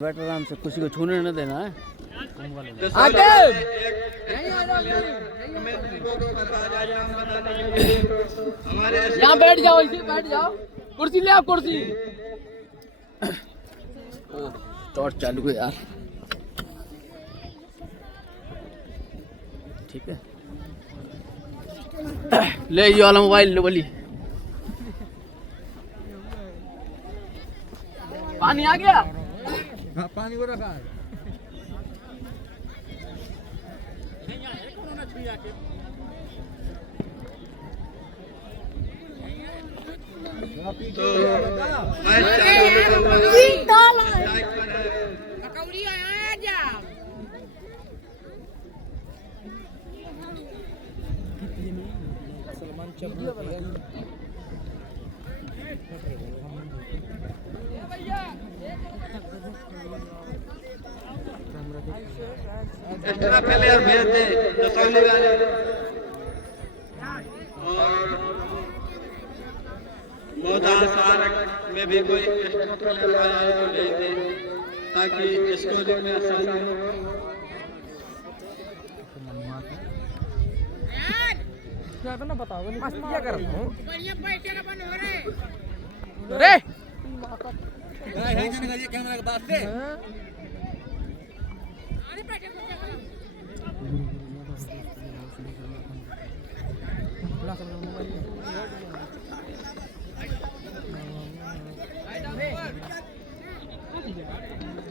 बैठ आराम से, किसी को छूने न देना है। यहाँ बैठ जाओ, इसे बैठ जाओ, कुर्सी ले आओ, कुर्सी। टॉर्च चालू है यार, ठीक है। ले ये वाला मोबाइल लो, बोली पानी आ गया। हाँ, पानी को रखा है। तो एक्स्ट्रा प्लेयर भेज दे दसौली वाले, और मोदासार में भी कोई एक्स्ट्रा प्लेयर आया है तो भेज दे, ताकि स्कोरिंग में आसानी हो। क्या करना बताओ, मस्त क्या कर रहा हूँ। बढ़िया पैसे का बन हो रहे रे कैमरा के पास से अरे पैसे को क्या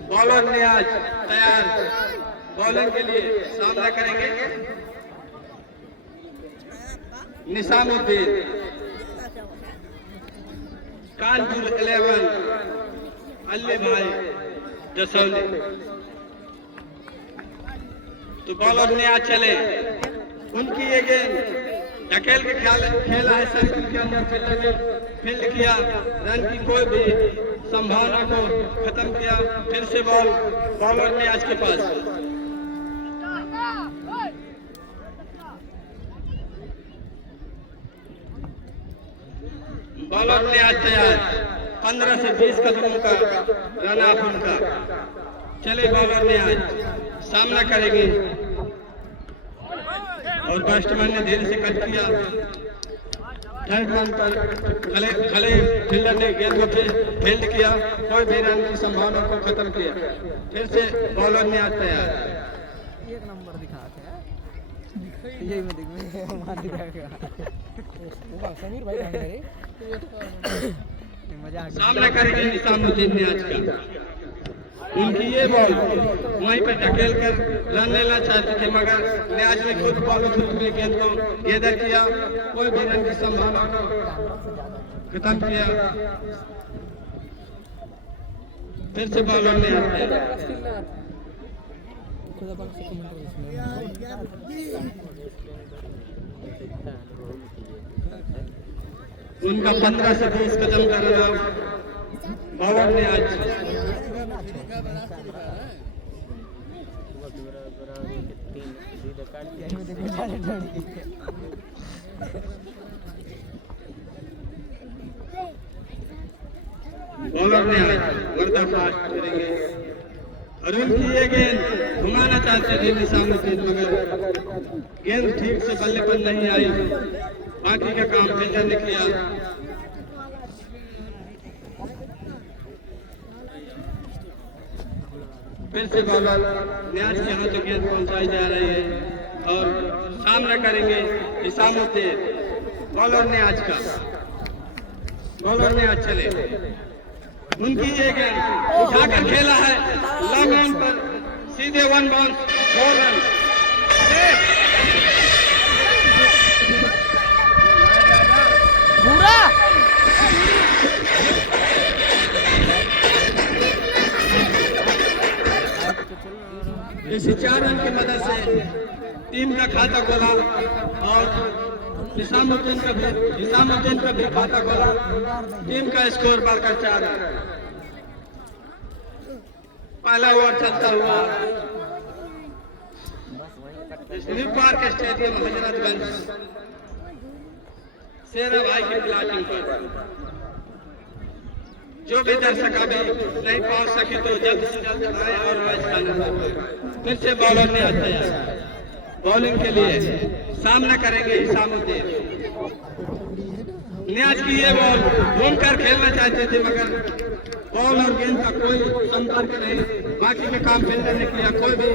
बॉलर ने आज तैयार, बॉलिंग के लिए सामना करेंगे निजामुद्दीन, कानपुर 11 अल्ली भाई दसौली। तो बॉलर ने आज चले, उनकी ये गेंद ढकेल के खेला है, सर्किल के अंदर फील्ड किया, रन की कोई भी संभावना को खत्म किया। फिर से बॉलर ने आज के पास बॉलर ने आज तैयार, 15 से 20 कदमों का रन ऑफ उनका। चले बॉलर ने आज सामना करेंगे, और बैट्समैन ने धीरे से कट किया। थर्ड वन पर खले फील्डर ने गेंद को फील्ड किया, कोई भी रन की संभावना को खत्म किया। फिर से बॉलर ने आज तैयार, एक नंबर दिखाते हैं, यही में दिखाएगा समीर भाई मजा आ गया। सामना करेंगे निजामुद्दीन ने आज का। उनकी ये बॉल वहीं पे ढकेल कर रन लेना चाहते थे, मगर न्याज ने खुद बॉल में गेंद को गेदर किया, कोई भी रन की संभावना को खत्म किया। फिर से बॉलर ने उनका 15 से 20 कदम का रन बॉलर ने आज बॉलर ने वर्दा फास्ट करेंगे, और उनकी ये गेंद घुमाना चाहते थे निजामुद्दीन, मगर गेंद ठीक से बल्ले पर नहीं आई। बाकी का काम फील्डर ने किया। फिर से बॉलर न्याज के हाथों गेंद पहुंचाई जा रही है, और सामना करेंगे निजामुद्दीन। बॉलर ने आज का, बॉलर ने आज चले, उनकी ये गेंद उठाकर खेला है लॉन्ग ऑन पर, सीधे 1 बॉल 4 रन। इसी 4 रन की मदद से टीम का खाता खोला, और निजामुद्दीन का भी खाता खोला। टीम का स्कोर बढ़कर 4 रन। पहला ओवर चलता हुआ न्यू पार्क स्टेडियम हजरतगंज, शेरा भाई की प्लाटिंग पर जो भी दर्शक अभी नहीं पहुंच सके तो जल्द से जल्द आए और मैच का आनंद उठाएं। फिर से बॉलर ने तैयार बॉलिंग के लिए सामना करेंगे हिसामुद्दीन। नियाज की ये बॉल घूमकर खेलना चाहते थे मगर बॉल और गेंद का कोई संपर्क नहीं। बाकी के काम फील्डर ने किया, कोई भी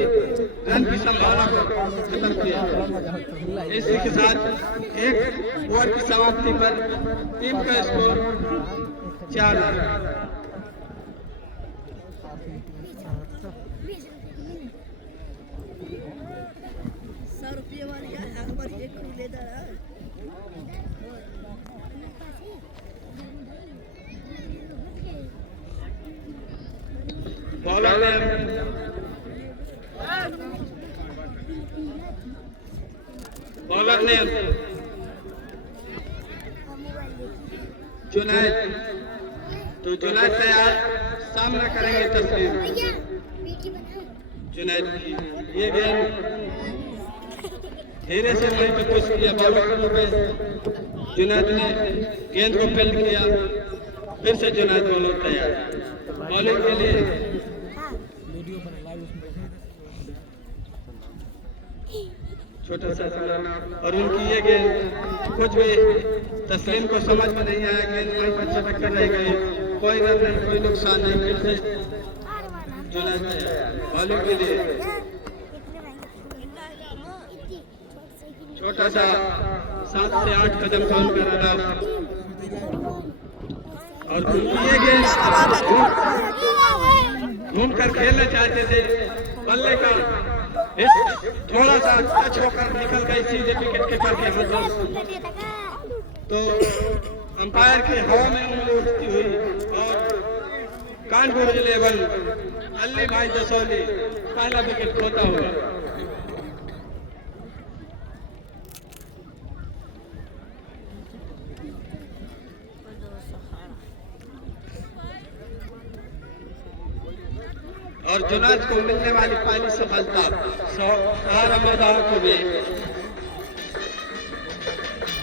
रन की संभावना को खत्म किया। इसी के साथ एक ओवर की समाप्ति पर टीम का स्कोर 4 रन। ₹100 वाली यार एक बार एक लेता है। बॉलर ने जुनैद, तो जुनैद तैयार सामना करेंगे तस्लीम। जुनैद की ये गेंद धीरे से वहीं पे पुश किया बॉलर पे। जुनैद ने गेंद को फील्ड किया। फिर से जुनैद बॉलर तैयार बॉलिंग के लिए। छोटा सा और उनकी ये गेंद कुछ भी तस्लीम को समझ में नहीं आया। गेंद वहीं पर चटक कर रह गई। कोई रन नहीं, कोई नुकसान नहीं। फिर से जुनैद बॉलिंग के लिए। छोटा सा 7 से 8 कदम का उनका रन और उनकी ये गेंद घूम कर खेलना चाहते थे। बल्ले का थोड़ा सा टच होकर निकल गई सीधे विकेट कीपर के हाथ, तो अंपायर की हवा में उंगली उठती हुई और कानपुर लेवल अली भाई जसौली पहला विकेट खोता हुआ। और जुनैद को मिलने वाली पहली सफलता सहारा मैदान को भी।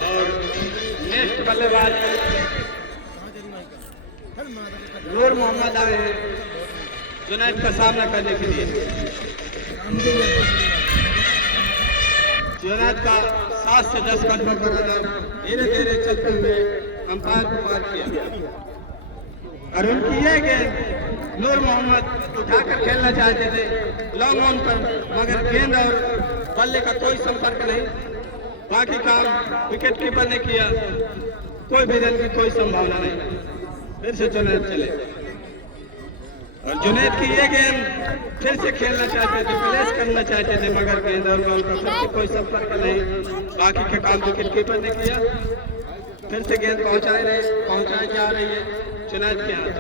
और नेक्स्ट बल्लेबाज नूर मोहम्मद आए हैं जुनैद का सामना करने के लिए। जुनैद का 7 से 10 कदम का रन धीरे धीरे चलते हुए अंपायर को पार किया और उनकी यह गेंद नूर मोहम्मद उठाकर खेलना चाहते थे लॉन्ग ऑन पर, मगर गेंद और बल्ले का कोई संपर्क नहीं। बाकी काम विकेट कीपर ने किया। कोई भी रन की कोई संभावना नहीं। फिर से जुनैद चले और जुनैद की ये गेंद फिर से खेलना चाहते थे, प्लेस करना चाहते थे, मगर गेंद और बॉल का कोई संपर्क नहीं। बाकी के काम विकेट कीपर ने किया। फिर से गेंद पहुंचाई जा रही है जुनैद के हाथ।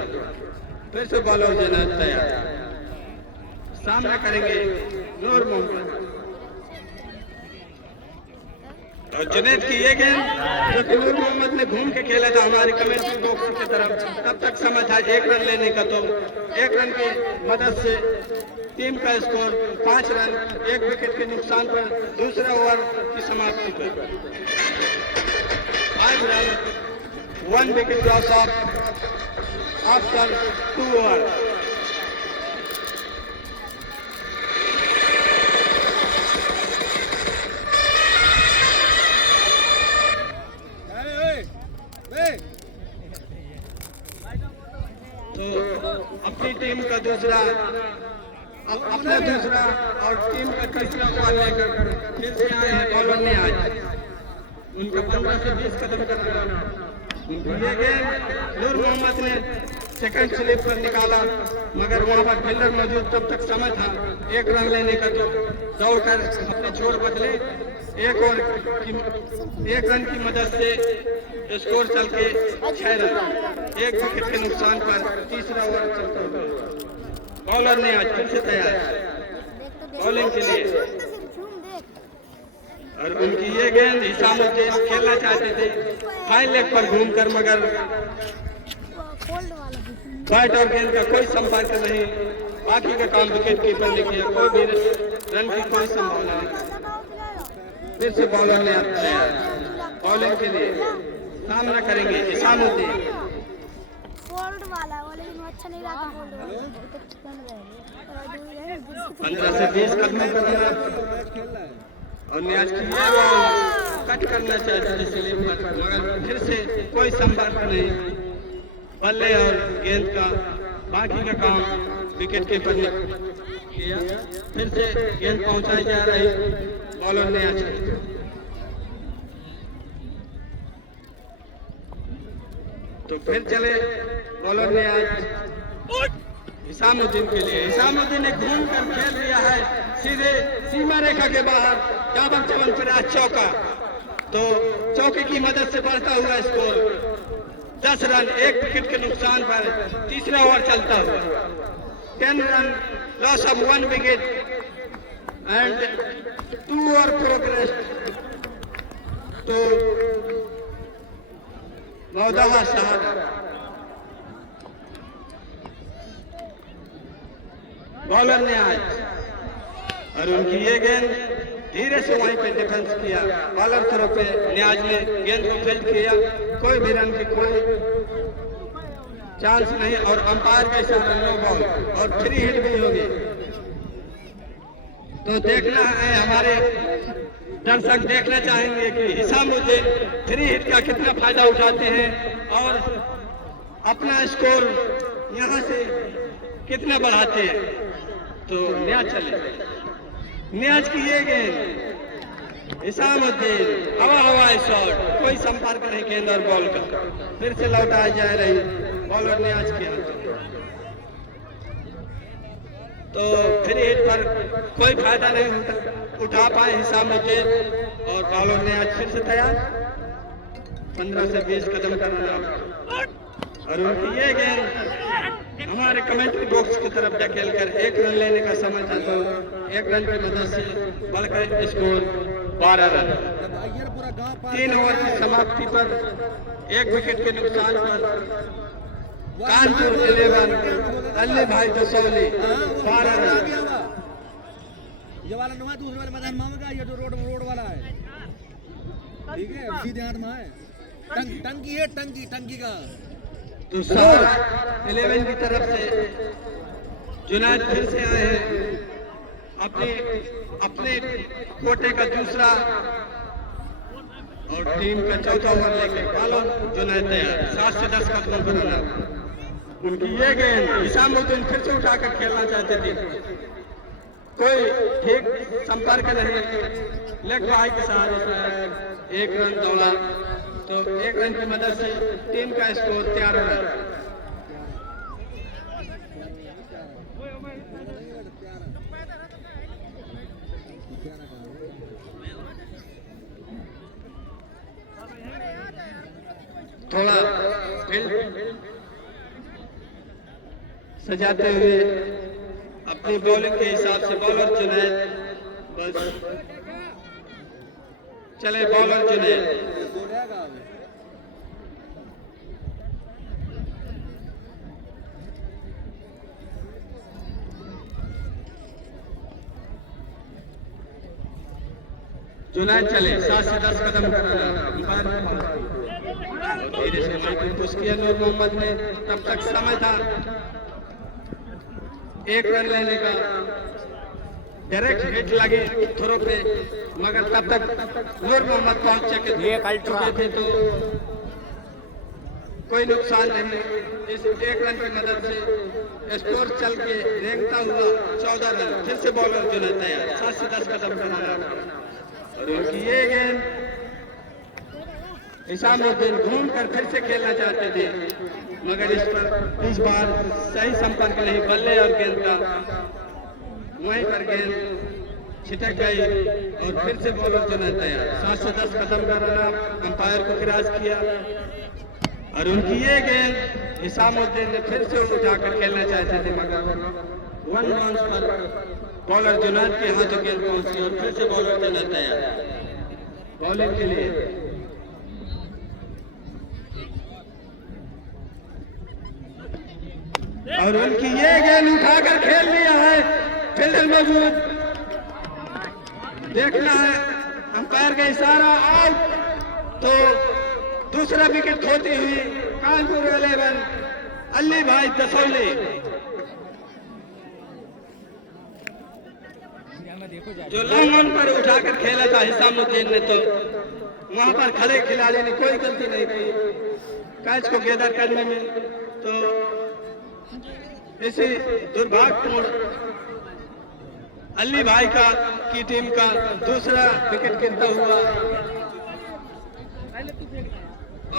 फिर से बॉलर जुनैद तैयार सामना करेंगे नूर मोहम्मद। और जुनैद की ये गेंद जो कि नूर मोहम्मद ने घूम के खेला था हमारी कमेंट्री बॉक्स की तरफ, तब तक समझ था 1 रन लेने का, तो 1 रन की मदद से टीम का स्कोर 5 रन 1 विकेट के नुकसान पर दूसरे ओवर की समाप्ति पर 5 run 1 wicket loss of after 2 overs। तो अपनी टीम का अपना दूसरा और टीम का तीसरा बॉल लेकर फिर से आए हैं बॉलर ने आज। उनका 15 से 20 कदम का रन। ये गेंद नूर मोहम्मद ने सेकंड स्लिप पर निकाला, मगर वहां पर फील्डर मौजूद, तब तक समय था 1 रन लेने का, तो दौड़कर अपने छोर बदले 1 रन की मदद से स्कोर चल के 6 रन 1 विकेट के नुकसान पर तीसरा ओवर चलता हुआ। बॉलर ने आज फिर से तैयार बॉलिंग के लिए और उनकी ये गेंद हिसामुद्दीन खेलना चाहते थे फाइन लेग पर घूमकर, मगर बैट और गेंद का कोई संपर्क नहीं। बाकी का काम विकेट कीपर ने किया। कोई भी रन की कोई संभावना नहीं। फिर से बॉलर ने बॉलिंग के लिए सामना करेंगे हिसामुद्दीन। 15 से 20 कदम कर रहा है और न्याज की ये बॉल कट करना चाहते थे स्लिप पर, मगर फिर से कोई संपर्क नहीं। बल्ले और गेंद का बाकी का काम विकेट कीपर ने किया। फिर से गेंद पहुंचाई जा रही बॉलर न्याज की। तो फिर चले बॉलर न्याज हिसामुद्दीन के लिए। हिसामुद्दीन ने घूम कर खेल लिया है सीधे सीमा रेखा के बाहर। डाबर चवन पर आज चौका, तो चौके की मदद से बढ़ता हुआ स्कोर 10 रन 1 विकेट के नुकसान पर तीसरा ओवर चलता हुआ। 10 run loss of 1 wicket and 2 over progress. तो मौदाहा साहब बॉलर ने आज और उनकी ये गेंद धीरे से वहीं पे डिफेंस किया। बॉलर तरफ पे न्याज ने गेंद को फील्ड किया, कोई भी रन की कोई चांस नहीं और अंपायर के साथ नो बॉल और 3 हिट भी होगी। तो देखना है, हमारे दर्शक देखना चाहेंगे कि हिसामुद्दीन 3 हिट का कितना फायदा उठाते हैं और अपना स्कोर यहां से कितना बढ़ाते हैं। तो न्याज चले, न्याज की ये गेंद हिसामुद्दीन हवाई शॉट, कोई संपर्क नहीं गेंद और बॉल का। फिर से लौटाई जा रही बॉलर न्याज के हाथ। तो 3 हिट पर कोई फायदा नहीं उठा पाए हिसामुद्दीन और बॉलर न्याज फिर से तैयार 15 से 20 कदम करना और उनकी ये गेंद हमारे कमेंट्री बॉक्स की तरफ धकेल कर 1 रन लेने का समय था। तो 1 रन की मदद से बढ़कर स्कोर 12 रन। 3 ओवर की समाप्ति पर 1 विकेट के नुकसान पर कानपुर 11 अल्ले भाई दसौली 12 रन। ये वाला नवा दूसरे वाले मैदान में का, ये जो रोड वाला है, ठीक है, सीधे हाथ में है। टंकी है, टंकी का। तो सहारा 11 की तरफ से जुनैद फिर से आए हैं अपने कोटे का दूसरा और टीम का चौथा ओवर लेके। बॉलर जुनैद तैयार 7 से 10 का स्कोर बनाना। उनकी ये गेंद हिसामुद्दीन फिर से उठाकर खेलना चाहते थे, कोई ठीक संपर्क नहीं। लेग बाई के सहारे से 1 रन दौड़ा। तो 1 रन की मदद से टीम का स्कोर 13 रन। थोड़ा फील्ड सजाते हुए अपनी बॉलिंग के हिसाब से बॉलर जुनैद बस चले। बॉलर जुनैद जुनैद चले 7 से 10 कदम कर धीरे से माइकल पुश किया नूर मोहम्मद ने। तब तक समय था 1 रन लेने का। डायरेक्ट हिट लगी थ्रो पे, मगर तब तक नूर मोहम्मद पहुंच चुके थे तो कोई नुकसान नहीं। इस 1 रन की मदद से स्कोर चल के रेंगता हुआ 14 रन। फिर से बॉलर जुनैद तैयार 7 से 10 कदम बनाना और उनकी ये गेंद हिसामुद्दीन घूम कर फिर से खेलना चाहते थे, मगर इस बार सही संपर्क नहीं। बल्ले और गेंद का वहीं पर गेंद छिटक गई और फिर से बॉलर जुनैद तैयार 7 से 10 कदम का रन अंपायर को क्रॉस किया और उनकी ये गेंद हिसामुद्दीन ने फिर से उठाकर खेलना चाहते थे, मगर 1 बाउंस पर बॉलर जुनैद के हाथों गेंद पहुंची और फिर से बॉलर जुनैद तैयार बॉलिंग के लिए। और उनकी ये गेंद उठाकर खेल लिया है, फील्डर मौजूद। देखना है अंपायर का इशारा आउट। तो दूसरा विकेट खोती हुई कानपुर 11 अली भाई दसौली। जो लॉन्ग ऑन पर उठाकर खेला था हिसामुद्दीन ने, तो वहां पर खड़े खिलाड़ी ने कोई गलती नहीं की कैच को गैदर करने में। तो इसी दुर्भाग्यपूर्ण अली भाई की टीम का दूसरा विकेट गिरता हुआ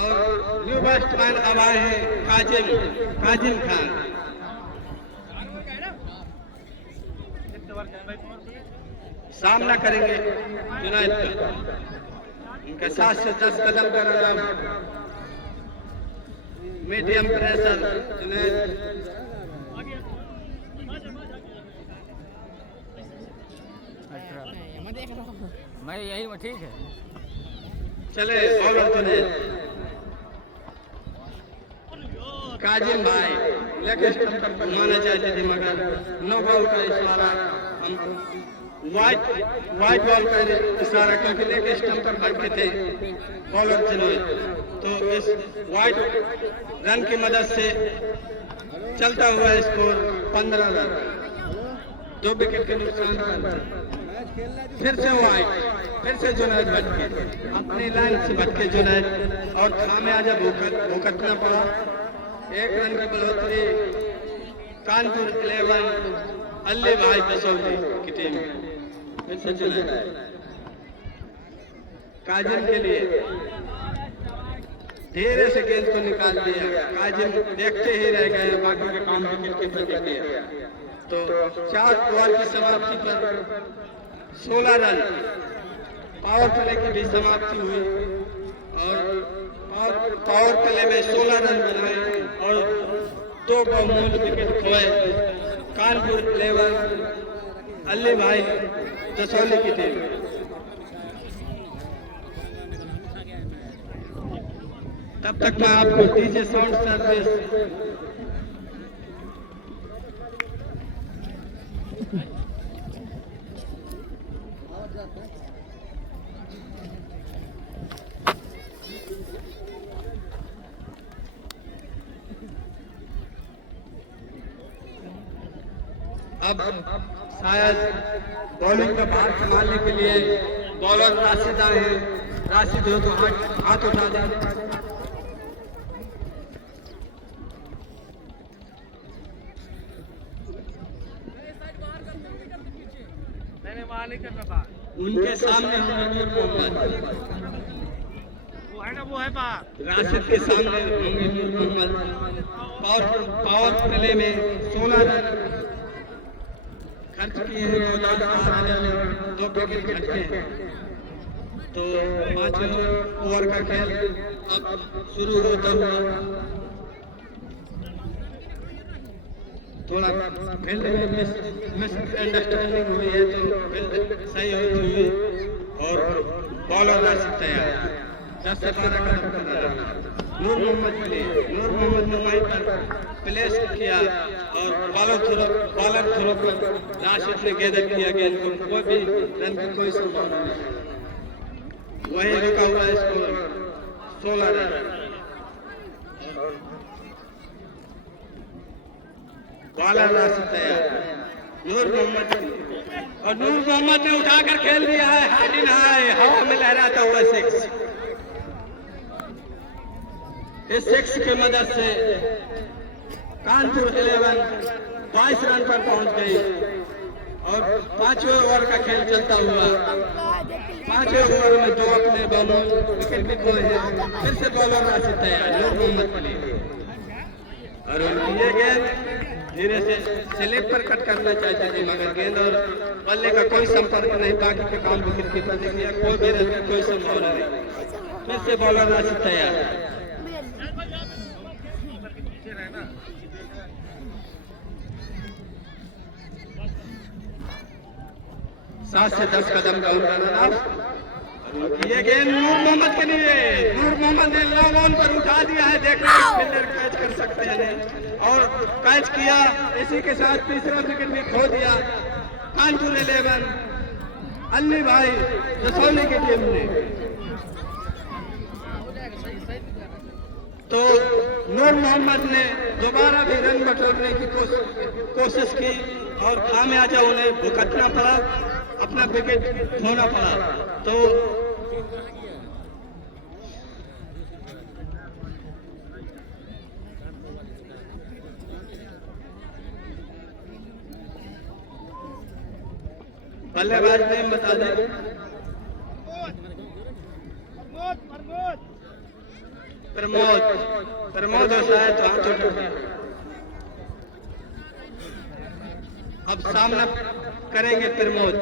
और न्यू बैट्समैन अब आए हैं काजिम खान। सामना करेंगे जुनैद का, उनके 7 से 10 कदम का रन, मीडियम प्रेशर जुनैद। मैं यही ठीक है। चले बॉलर जुनैद। काजिम भाई लेग स्टंप पर घुमाना चाहते थे, मगर नो बॉल का इशारा, हम वाइट बॉल का इशारा, क्योंकि लेग स्टंप पर भटके थे बॉलर जुनैद। तो इस वाइट रन की मदद से चलता हुआ स्कोर 15 रन, 2 विकेट के नुकसान पर। फिर से वाइट, फिर से जुनैद भटके, अपनी लाइन से भटके जुनैद और खामियाजा भुगतना पड़ा। 1 रन की बढ़ोतरी कानपुर 11 अली भाई दसौली की टीम। फिर से जुनैद काजिम के लिए धीरे से गेंद को निकाल दिया, काजिम देखते ही रह गए, बाकी के काम विकेट की प्रतिक्रिया। तो 4 ओवर की समाप्ति पर 16 रन, पावर प्ले की भी समाप्ति हुई और पावर प्ले में 16 रन बनाए और 2 बहुमूल्य विकेट खोए कानपुर 11 अली भाई दसौली की टीम। तब तक मैं आपको डीजे साउंड सर्विस अब शायद बॉलिंग का भार संभालने के लिए बॉलर राशिद आए हैं। राशिद हो तो हाथ उठा दें। उनके सामने होंगे नूर मोहम्मद, वो है राशिद के सामने होंगे नूर मोहम्मद। पावर प्ले में 16 रन खर्च किए हैं, 2 विकेट खर्चे हैं। तो 5 ओवर का खेल अब शुरू होता हुआ थोड़ा फील्ड में मिसअंडरस्टैंडिंग हुई है, तो फील्ड सही होती हुई और बॉलर राशिद तैयार 10 से 12 कदम कर रहा है। नूर मोहम्मद ने वहीं पर प्लेस किया और बॉलर थ्रो पर राशिद ने गेंद किया, गेंद को कोई भी रन की कोई संभावना नहीं, वही रुका हुआ स्कोर 16 रन। बॉलर राशिद तैयार, नूर मोहम्मद और नूर मोहम्मद ने उठाकर खेल दिया है, हार्ड इन हाई, हवा में लहराता हुआ 6। इस 6 की मदद से कानपुर 11 22 रन पर पहुंच गई और 5वें ओवर का खेल चलता हुआ 5वें ओवर में 2 अपने बॉलर विकेट भी खोए हैं। फिर से बॉलर राशिद तैयार नूर मोहम्मद के लिए और उनकी ये गेंद धीरे से स्लिप पर कट करना चाहते थे, मगर गेंद और बल्ले का कोई संपर्क नहीं, बाकी के काम विकेट की प्रतिक्रिया कोई भी रन की कोई संभावना नहीं। फिर से बॉलर राशिद तैयार, 7 से 10 कदम का उनका रन। ये गेंद नूर मोहम्मद के लिए, नूर मोहम्मद ने लॉन्ग ऑन पर उठा दिया है, देखना फील्डर कैच कर सकते हैं नहीं, और कैच किया। इसी के साथ तीसरा विकेट भी खो दिया कानपुर 11 अली भाई दसौली की टीम ने। तो नूर मोहम्मद ने दोबारा भी रन बटोरने की कोशिश की और खामियाजा उन्हें भुगतना पड़ा, अपना विकेट खोना पड़ा। तो बल्लेबाज ने बता दें प्रमोद होता है तो हाथ उठा। अब सामना करेंगे प्रमोद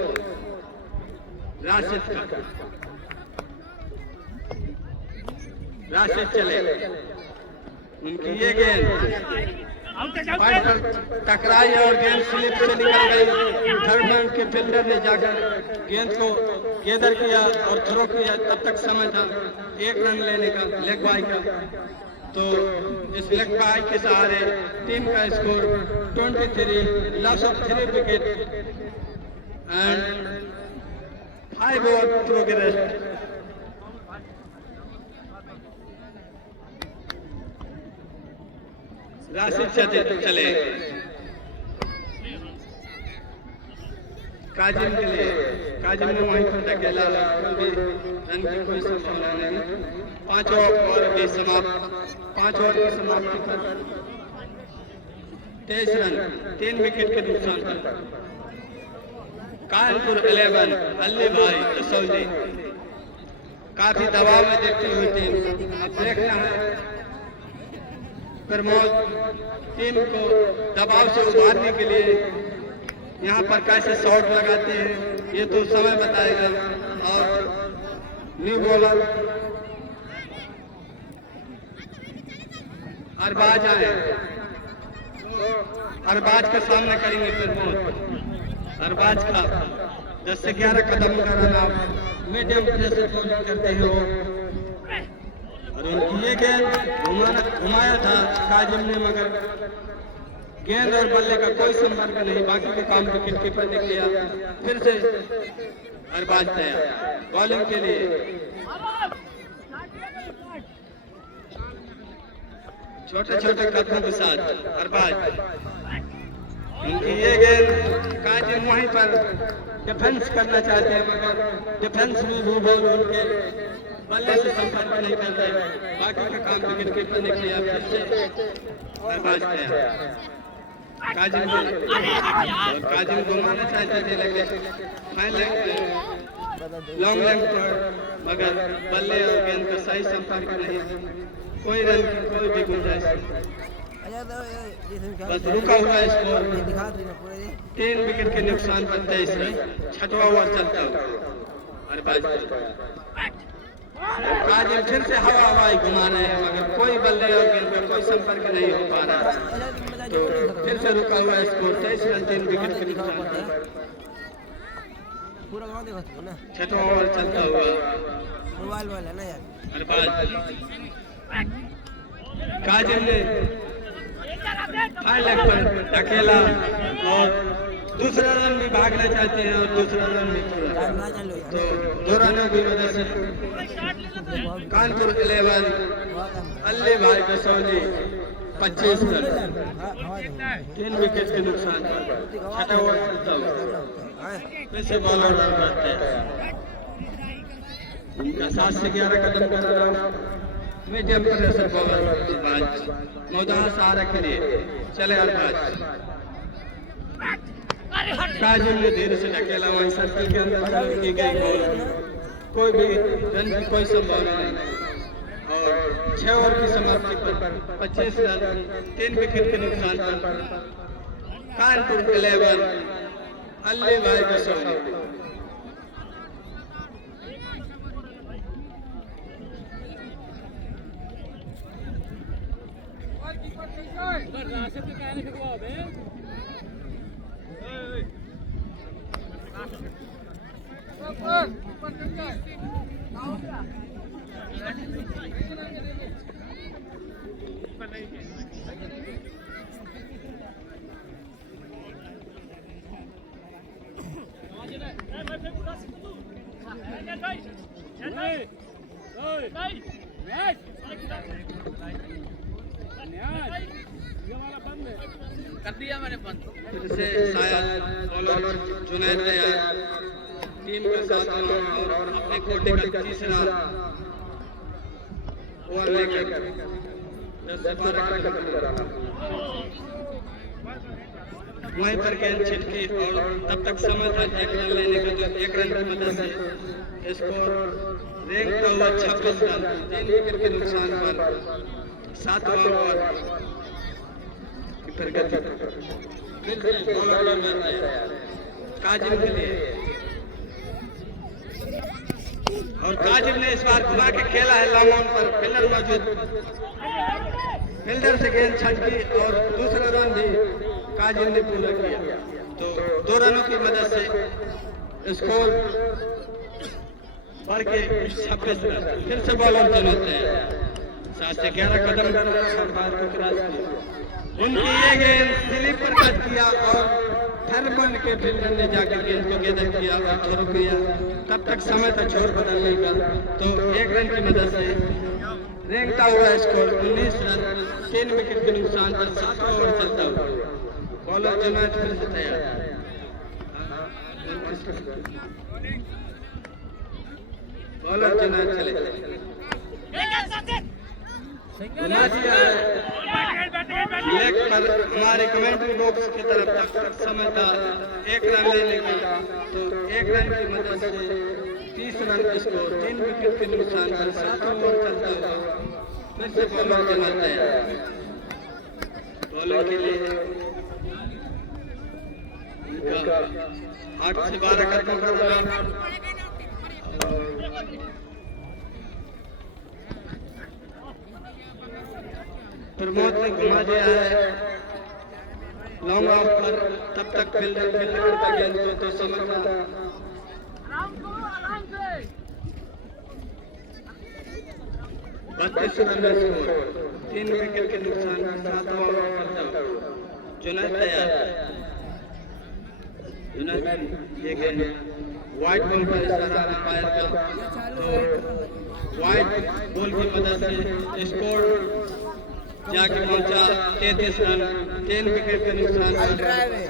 राशिद का। राशिद चले, उनकी ये गेंद टकराई और गेंद स्लिप से निकल गई। थर्ड मैन के फील्डर ने जाकर गेंद को गेदर किया और थ्रो किया। तब तक समय था 1 रन लेने का, लेग बाई का। तो इस लेग बाई के सहारे टीम का score 23, loss of 3 wicket and 5 over थ्रो के रेस्ट। राशिद चले, काजिम के लिए। काजिम ने वहीं पर धकेला, रन की कोई संभावना नहीं। 5 ओवर की समाप्ति पर 23 रन, 3 विकेट के नुकसान पर। कानपुर 11 अली भाई दसौली काफी दबाव में देखती हुई टीम। अब देखना है प्रमोद टीम को दबाव से उबारने के लिए यहाँ पर कैसे शॉट लगाते हैं, ये तो समय बताएगा। और न्यू बॉलर अरबाज आए, अरबाज का सामना करेंगे प्रमोद। अरबाज का 10 से 11 कदम का रन आप मीडियम प्रेशर करते हो और उनकी ये गेंद घुमाया था काजिम ने, मगर गेंद और बल्ले का कोई संपर्क नहीं। बाकी के काम विकेट कीपर ने किया। फिर से अरबाज तैयार बॉलिंग के लिए। छोटे छोटे कदमों के साथ अरबाज, उनकी ये गेंद काजिम वहीं पर डिफेंस करना चाहते हैं, मगर डिफेंस में भी बॉल उनके बल्ले से संपर्क नहीं कर रहे। बाकी का काम विकेट कीपर ने किया। फिर से अरबाज तैयार काजिम घुमाना चाहते थे, लेकिन लॉन्ग लेंथ पर, मगर बल्ले और गेंद का सही संपर्क नहीं। कोई रन की कोई भी गुंजाइश नहीं, बस रुका हुआ स्कोर 3 विकेट के नुकसान पर 23 रन। 6वां ओवर चलता हुआ अरबाज काजिम फिर से हवाई घुमा रहे हैं, मगर कोई बल्ले और गेंद का कोई संपर्क नहीं हो पा रहा। तो फिर से रुका हुआ स्कोर 23 रन, 3 विकेट के नुकसान पर। 6वां ओवर चलता हुआ अरबाज काजिम ने हाई लेग पर धकेला और दूसरा रन भी भागना चाहते हैं और दूसरा रन भी पूरा। तो 2 रनों की वजह से कानपुर 11 अली भाई दसौली 25 रन, 3 विकेट के नुकसान पर। 6वां ओवर चलता हुआ फिर से बॉलर रन करते हैं। उनका 7 से 11 कदम का run. Medium pressure bowler Arbaaz मौजूदा सहारा के लिए चले। अरबाज काजिम ने धीरे से धकेला, वहीं सर्कल के अंदर की गई बॉल, कोई भी रन की कोई संभावना नहीं। और 6 ओवर की समाप्ति पर 25 रन, 3 विकेट के नुकसान पर कानपुर 11 अली भाई दसौली। कर दिया मैंने बंद। फिर से शायद बॉलर जुनैद तैयार टीम के साथ और अपने कोटे का तीसरा ओवर लेकर 10 से 12 खत्म कराना। वहीं पर गेंद छिटकी और तब तक समय था एक रन लेने का, जो एक रन की मदद से स्कोर रेंगता हुआ 26 रन 3 विकेट के नुकसान पर 7वां ओवर की प्रगति। फिर से बॉलर काजिम के लिए और काजिम ने इस बार घुमा के खेला है लॉन्ग ऑन पर, फील्डर मौजूद, फील्डर से गेंद छटकी और दूसरा रन भी काजिम ने पूरा किया। तो 2 रनों की मदद से स्कोर बढ़ के 26 रन। फिर से बॉलर चुनते हैं 7 से 11 कदम सरकार को क्रॉस किया, उनकी ये गेंद स्लिप पर कट किया और थर्मन के फील्डर ने जाकर गेंद को गेंदर किया और थ्रो किया। तब तक समय था छोर बदलने का, तो 1 रन की मदद से रेंगता हुआ स्कोर 19 रन 3 विकेट के नुकसान पर 7वां ओवर चलता हुआ। बॉलर जुनैद फिर से तैयार, बॉलर जुनैद चले लेग पर हमारे कमेंट्री बॉक्स की तरफ तक समय था 1 रन लेने का, तो 1 रन की मदद से 30 रन स्कोर 3 विकेट के नुकसान पर 7वां ओवर चलता हुआ। फिर से बॉलर जुनैद तैयार, बॉलर के लिए 8 से 12 कदम का प्रमोद ने घुमा दिया है लॉन्ग ऑफ पर। तब तक फील्डर करता गेंद को, तो समय था 32 रन स्कोर 3 विकेट के नुकसान पर 7वां ओवर चलता हुआ। जुनैद तैयार, जुनैद ये गेंद व्हाइट बॉल पर इशारा अंपायर का, तो व्हाइट बॉल की मदद से स्कोर जाके पहुंचा 33 रन 3 विकेट के नुकसान पर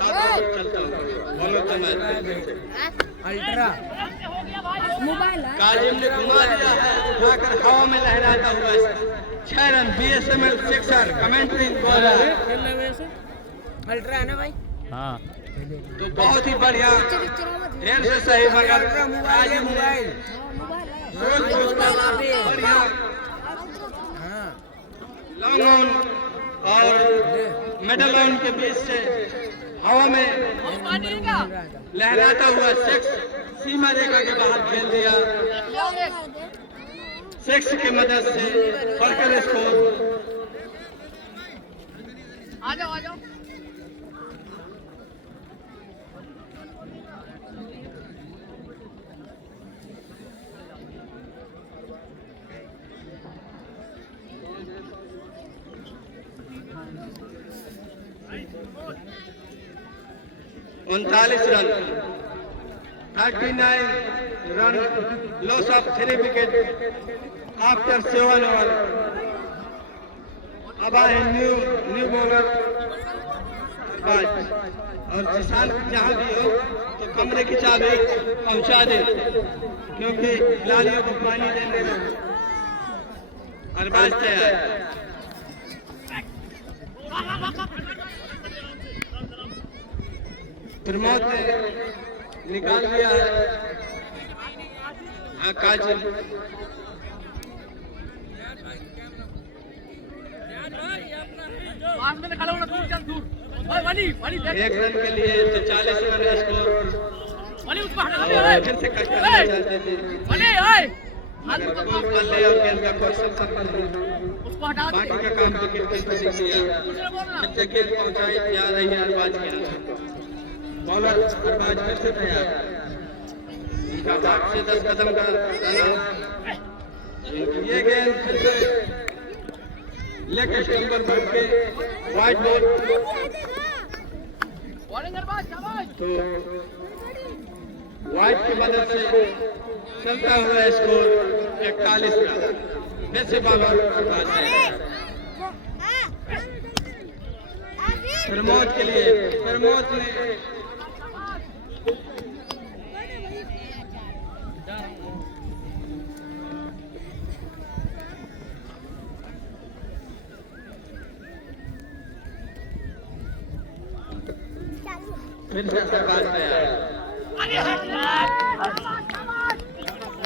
7वां ओवर चलता हुआ। Bowler Junaid ultra mobile Kazim ने घुमा दिया है, उठाकर हवा में लहराता हुआ 6 रन बीएसएमएल सिक्सर। कमेंट्री बॉलर अल्ट्रा है ना भाई? हाँ तो बहुत ही बढ़िया, ढेर से सही, मगर काजिम मोबाइल बढ़िया लॉन्ग ऑन और मिडल ऑन के बीच से हवा में लहराता हुआ 6 सीमा रेखा के बाहर खेल दिया। 6 की मदद से बढ़कर स्कोर आ जाओ 39 run 39 run loss of 3 wicket after 7 over. अब आए न्यू बॉलर और जिसान जहाँ भी हो तो कमरे की चाबी पहुंचा दे, क्योंकि खिलाड़ियों को पानी देने में अरबाज तैयार। प्रमोद ने निकाल लिया है, हाँ काजिम एक रन के लिए 40 रन स्कोर। फिर से कट करना चाहते थे, मगर गोल कर ले और गेंद का कोई संपर्क नहीं। बाकी का काम विकेट कीपर ने किया। फिर से गेंद पहुंचाई जा रही है अरबाज के हाथ। बॉलर अरबाज फिर से तैयार, उनका 8 से 10 कदम का ये गेंद फिर से लेकर स्टंप पर बैठ के वाइड बॉल, तो वाइड की मदद से चलता हुआ स्कोर 41 रन। फिर से बॉलर प्रमोद के लिए प्रमोद ने फिर से सरकार तैयार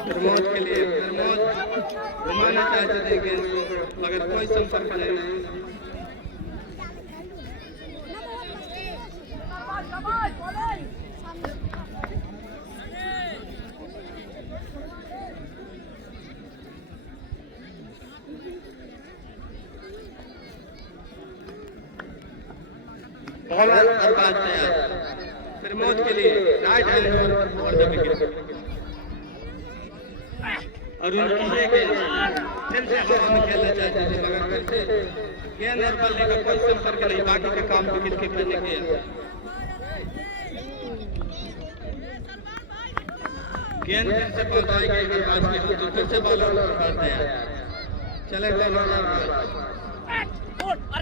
प्रमोद के लिए प्रमोद घुमाना चाहते थे गेंद को मगर कोई संपर्क नहीं। बॉलर अब्बास तैयार प्रमोद के लिए राइट हैंड और द विकेट और उनकी ये गेंद फिर से हवा में खेलना चाहते थे मगर फिर से गेंद और बल्ले का कोई संपर्क नहीं। बाकी के काम विकेट के करने के गेंद फिर से पहुंचाई गई अब्बास के हाथ फिर से बॉलर अब्बास तैयार चले बॉलर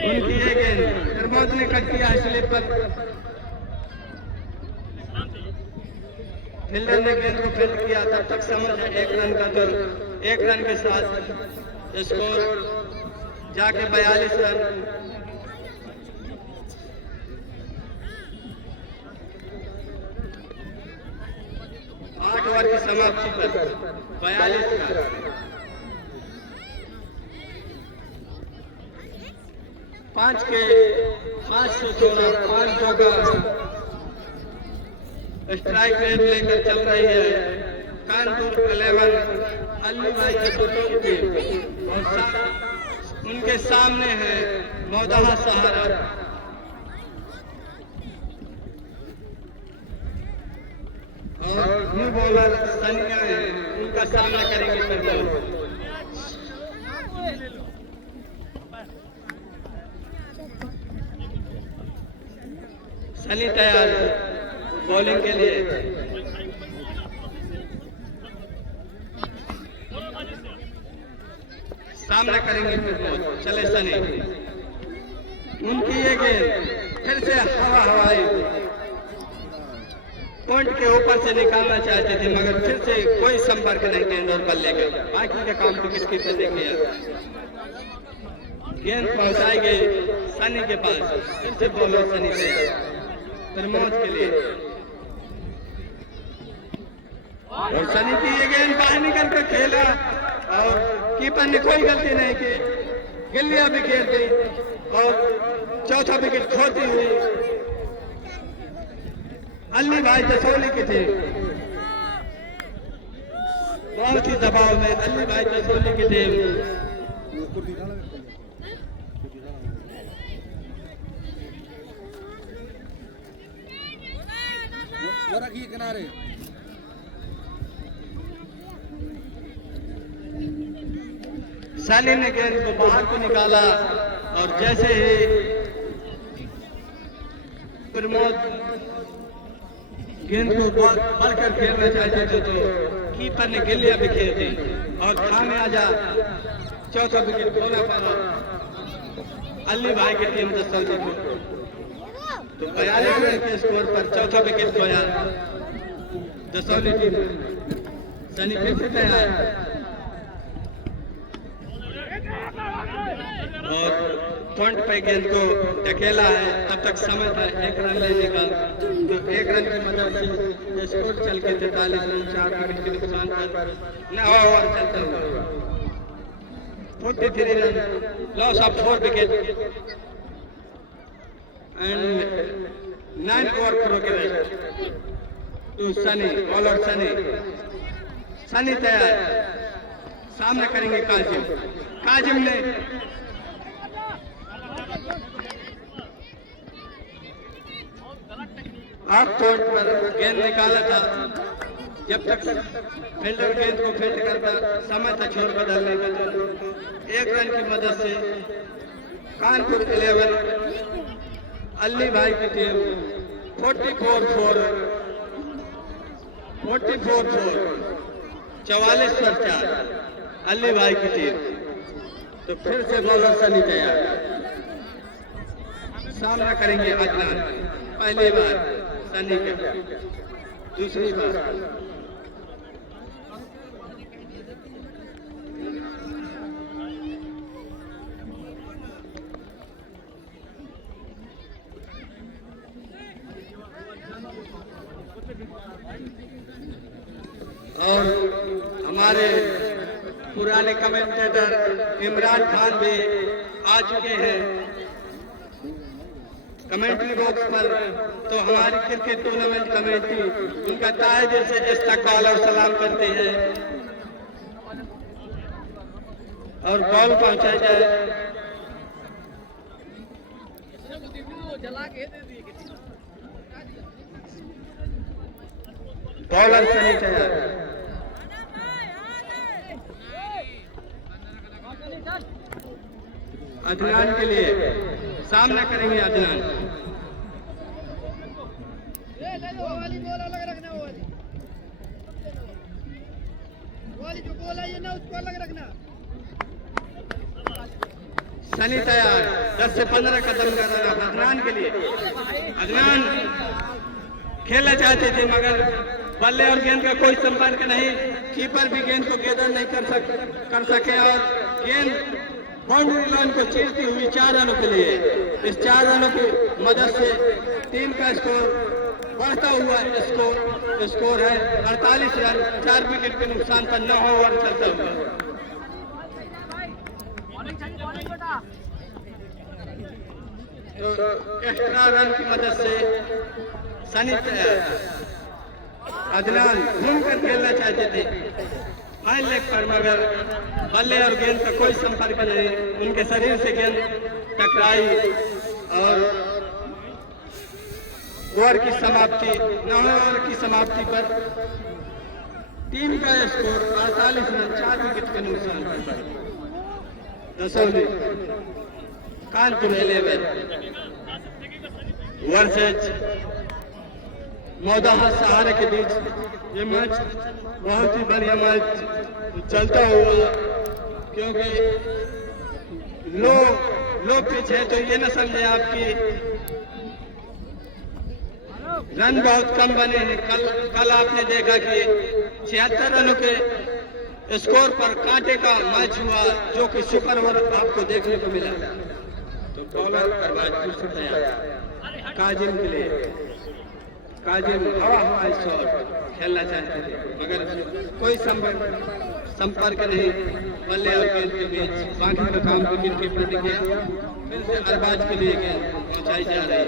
उनकी ये गेंद प्रमोद ने कट किया स्लिप पर फील्डर ने गेंद को फील्ड किया तब तक समझ है 1 रन का तो 1 रन के साथ स्कोर जाके 42 रन। आठ ओवर की समाप्ति पर 42 रन 5 के 5 से 5 का स्ट्राइक रेट लेकर चल रही है कानपुर 11 अली भाई के पुतों की और उनके सामने है मौदाहा सहारा। और न्यू बॉलर सनिया है उनका सामना करेंगे फिर सनी तैयार बॉलिंग के लिए सामना करेंगे फिर चले सनी उनकी ये गेंद फिर से हवाई पॉइंट के ऊपर से निकालना चाहते थे मगर फिर से कोई संपर्क नहीं गेंद और बल्ले का। बाकी का काम विकेट कीपर ने किया। गेंद पहुंचाई गई सनी के पास फिर से बॉलर सनी तैयार प्रमोद के लिए और सनी की ये गेंद बाहर निकल कर खेला और कीपर ने कोई गलती नहीं की गिल्लियां भी खेल दी और चौथा विकेट खोती हुई अली भाई जसोली की थे। बहुत ही दबाव में अली भाई जसोली की थे। रखिए किनारे साली ने गेंद को बाहर को निकाला और जैसे ही प्रमोद गेंद को बल कर खेलना चाहते थे तो कीपर ने गिल्लियां भी खेल दी और थामे आजा चौथा विकेट खोना पड़ा अली भाई की टीम दस्तौली को। तो 42 रन के स्कोर पर चौथा विकेट खोया दस्तौली टीम। सनी फिर से तैयार और फ्रंट पे गेंद को धकेला है। तब तक समय था 1 रन लेने का तो 1 रन की मदद से स्कोर चल के 43 रन 4 विकेट के नुकसान पर 9 ओवर चलते हुए 43 run loss of 4 wicket and 9 over progress to Sunny bowler Sunny तैयार सामना करेंगे काजिम ने आप पॉइंट पर गेंद निकाला था। जब तक फील्डर गेंद को फील्ड करता समय था छोर बदलने का। 1 रन की मदद से कानपुर 11 अली भाई की टीम 44 4 44 पर 4 अली भाई की टीम। तो फिर से बॉलर सनी तैयार सामना करेंगे अदनान। पहली बार सनी का, दूसरी बार और हमारे पुराने कमेंटेटर इमरान खान भी आ चुके हैं कमेंट्री बॉक्स पर। तो हमारी क्रिकेट टूर्नामेंट कमेटी उनका तहे दिल से इस्तकबाल और सलाम करते हैं और बॉल पहुंचाई जाए। बॉलर सनी तैयार। अदनान के लिए सामना करेंगे अदनान। सनी तैयार। 10 से 15 कदम कर रहा है अदनान के लिए। अदनान खेलना चाहते थे मगर बल्ले और गेंद का कोई संपर्क नहीं। कीपर भी गेंद को गेंद नहीं कर सके और गेंद बाउंड्री लाइन को चीरती हुई 4 रनों के लिए। इस 4 रनों की मदद से टीम का स्कोर बढ़ता हुआ स्कोर है 48 रन। 4 विकेट के नुकसान पर 9 ओवर चलता हुआ। तो एक्स्ट्रा रन की मदद से सनी अदनान घूमकर खेलना चाहते थे हाई लेग पर मगर बल्ले और गेंद का कोई संपर्क नहीं। उनके शरीर से गेंद टकराई और ओवर की समाप्ति 9 ओवर की समाप्ति पर टीम का स्कोर 48 रन 4 विकेट के नुकसान पर। दसौली कानपुर 11 वर्सेज मौदाहा सहारे के बीच ये मैच बहुत ही बढ़िया मैच चलता हुआ, क्योंकि लो पिच है। तो ये न समझे आपकी रन बहुत कम बने हैं। कल आपने देखा कि 76 रनों के स्कोर पर कांटे का मैच हुआ, जो कि सुपर ओवर आपको देखने को मिला। तो बॉलर अरबाज से तैयार काजिम के लिए। काजिम हवाई शॉट खेलना चाहते थे मगर कोई संपर्क नहीं बल्ले और गेंद के बीच। बाकी का काम विकेट कीपर ने किया। फिर से अरबाज के लिए गेंद पहुंचाई जा रही है।